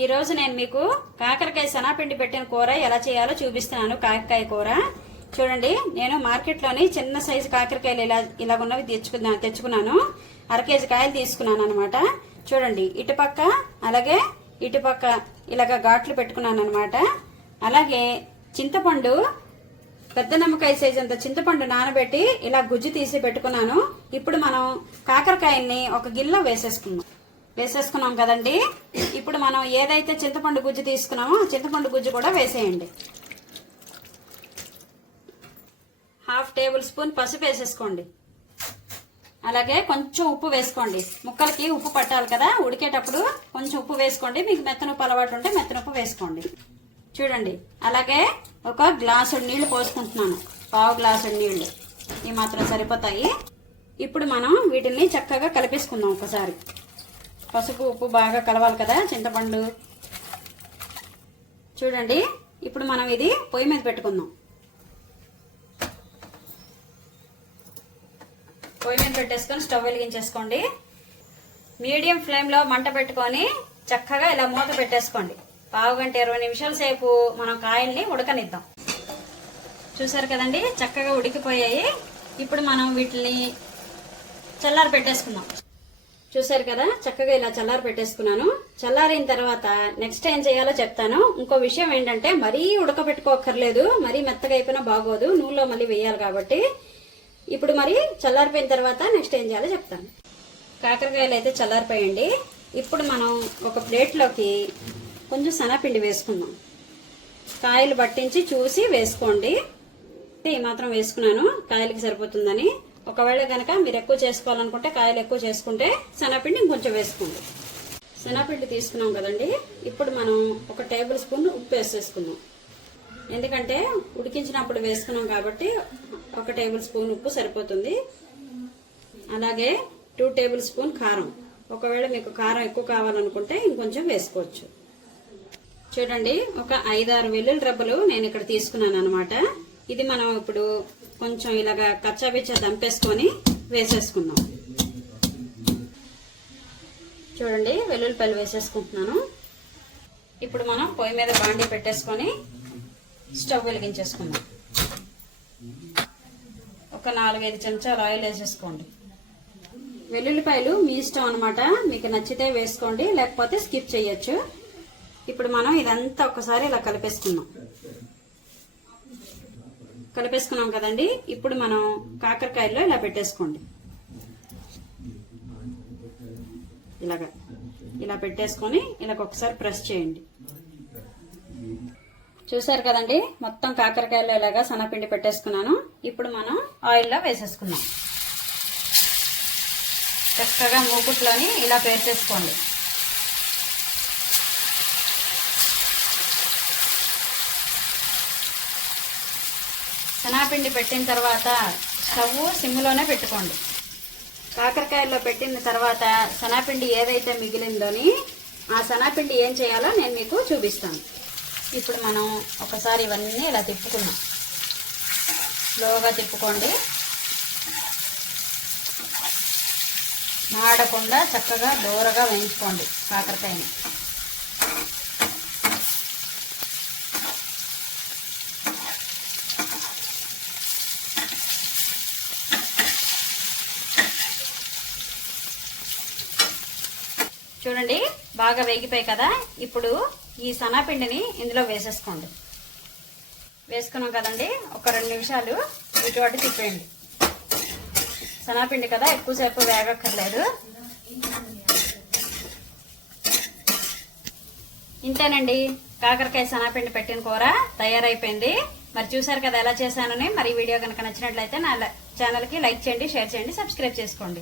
ఈ రోజు నేను మీకు కాకరకాయ శనగపిండి పెట్టిన కూర ఎలా చేయాలో చూపిస్తున్నాను. కాకరకాయ కూర చూడండి. నేను మార్కెట్లోని చిన్న సైజు కాకరకాయలు ఇలాగున్నవి తెచ్చుకున్నాను. 1/2 కేజీ కాయలు తీసుకున్నాను అనమాట. చూడండి, ఇటుపక్క అలాగే ఇటుపక్క ఇలాగ ఘాట్లు పెట్టుకున్నాను అనమాట. అలాగే చింతపండు, పెద్ద నిమ్మకాయ సైజు అంత చింతపండు నానబెట్టి ఇలా గుజ్జు తీసి పెట్టుకున్నాను. ఇప్పుడు మనం కాకరకాయల్ని ఒక గిన్నెలో వేసేసుకున్నాం కదండి. ఇప్పుడు మనం ఏదైతే చింతపండు గుజ్జు తీసుకున్నామో ఆ చింతపండు గుజ్జు కూడా వేసేయండి. 1/2 టేబుల్ స్పూన్ పసుపు వేసేసుకోండి. అలాగే కొంచెం ఉప్పు వేసుకోండి. ముక్కలకి ఉప్పు పట్టాలి కదా, ఉడికేటప్పుడు కొంచెం ఉప్పు వేసుకోండి. మీకు మెత్తనప్పు అలవాటు ఉంటే మెత్తనప్పు వేసుకోండి. చూడండి, అలాగే 1 గ్లాసు నీళ్లు పోసుకుంటున్నాను. 1/2 గ్లాసు నీళ్లు, ఈ మాత్రం సరిపోతాయి. ఇప్పుడు మనం వీటిని చక్కగా కలిపేసుకుందాం ఒకసారి. పసుపు ఉప్పు బాగా కలవాలి కదా చింతపండు. చూడండి, ఇప్పుడు మనం ఇది పొయ్యి మీద పెట్టుకుందాం. పొయ్యి మీద పెట్టేసుకొని స్టవ్ వెలిగించేసుకోండి. మీడియం ఫ్లేమ్లో మంట పెట్టుకొని చక్కగా ఇలా మూత పెట్టేసుకోండి. 1/2 గంట 20 నిమిషాల సేపు మనం కాయల్ని ఉడకనిద్దాం. చూసారు కదండి, చక్కగా ఉడికిపోయాయి. ఇప్పుడు మనం వీటిని చల్లారి పెట్టేసుకుందాం. చూసారు కదా, చక్కగా ఇలా చల్లారి పెట్టేసుకున్నాను. చల్లారిన తర్వాత నెక్స్ట్ ఏం చేయాలో చెప్తాను. ఇంకో విషయం ఏంటంటే, మరీ ఉడకబెట్టుకోకర్లేదు, మరీ మెత్తగా అయిపోయినా బాగోదు, నూనెలో మళ్ళీ వేయాలి కాబట్టి. ఇప్పుడు మరి చల్లారిపోయిన తర్వాత నెక్స్ట్ ఏం చేయాలో చెప్తాను. కాకరకాయలు అయితే చల్లారిపోయండి. ఇప్పుడు మనం ఒక ప్లేట్లోకి కొంచెం శనగపిండి వేసుకుందాం. కాయలు పట్టించి చూసి వేసుకోండి. ఈ మాత్రం వేసుకున్నాను, కాయలకి సరిపోతుందని. ఒకవేళ కనుక మీరు ఎక్కువ చేసుకోవాలనుకుంటే, కాయలు ఎక్కువ చేసుకుంటే శనగపిండి ఇంకొంచెం వేసుకోండి. శనగపిండి తీసుకున్నాం కదండి. ఇప్పుడు మనం 1 టేబుల్ స్పూన్ ఉప్పు వేసేసుకుందాం. ఎందుకంటే ఉడికించినప్పుడు వేసుకున్నాం కాబట్టి 1 టేబుల్ స్పూన్ ఉప్పు సరిపోతుంది. అలాగే 2 టేబుల్ స్పూన్ కారం. ఒకవేళ మీకు కారం ఎక్కువ కావాలనుకుంటే ఇంకొంచెం వేసుకోవచ్చు. చూడండి, ఒక 5-6 వెల్లుల్లి రెబ్బలు నేను ఇక్కడ తీసుకున్నాను అనమాట. ఇది మనం ఇప్పుడు కొంచెం ఇలాగా కచ్చాబిచ్చా దంపేసుకొని వేసేసుకుందాం. చూడండి, వెల్లుల్లిపాయలు వేసేసుకుంటున్నాను. ఇప్పుడు మనం పొయ్యి మీద బాండీ పెట్టేసుకొని స్టవ్ వెలిగించేసుకుందాం. ఒక 4-5 చెంచాలు ఆయిల్ వేసేసుకోండి. వెల్లుల్లిపాయలు మీ ఇష్టం అనమాట, మీకు నచ్చితే వేసుకోండి, లేకపోతే స్కిప్ చేయొచ్చు. ఇప్పుడు మనం ఇదంతా ఒకసారి ఇలా కలిపేసుకున్నాం కదండి. ఇప్పుడు మనం కాకరకాయల్లో ఇలా పెట్టేసుకోండి. ఇలా పెట్టేసుకొని ఇలా ఒకసారి ప్రెస్ చేయండి. చూసారు కదండి, మొత్తం కాకరకాయల్లో ఇలాగా శనగపిండి పెట్టేసుకున్నాను. ఇప్పుడు మనం ఆయిల్లో వేసేసుకున్నాం. చక్కగా మూకుట్లోని ఇలా పేర్చేసుకోండి. శనగపిండి పెట్టిన తర్వాత స్టవ్ సిమ్లోనే పెట్టుకోండి. కాకరకాయల్లో పెట్టిన తర్వాత శనగపిండి ఏదైతే మిగిలిందోని ఆ శనగపిండి ఏం చేయాలో నేను మీకు చూపిస్తాను. ఇప్పుడు మనం ఒకసారి ఇవన్నీ ఇలా తిప్పుకున్నాం. స్లోగా తిప్పుకోండి, మాడకుండా చక్కగా దూరగా వేయించుకోండి కాకరకాయని. చూడండి, బాగా వేగిపోయాయి కదా. ఇప్పుడు ఈ శనగపిండిని ఇందులో వేసేసుకోండి. వేసుకున్నాం కదండి, ఒక 2 నిమిషాలు ఇటు అటు తిప్పేయండి. శనగపిండి కదా, ఎక్కువసేపు వేగక్కర్లేదు. ఇంతేనండి, కాకరకాయ శనగపిండి పెట్టిన కూర తయారైపోయింది. మరి చూసారు కదా ఎలా చేశానని. మరి వీడియో కనుక నచ్చినట్లయితే నా ఛానల్కి లైక్ చేయండి, షేర్ చేయండి, సబ్స్క్రైబ్ చేసుకోండి.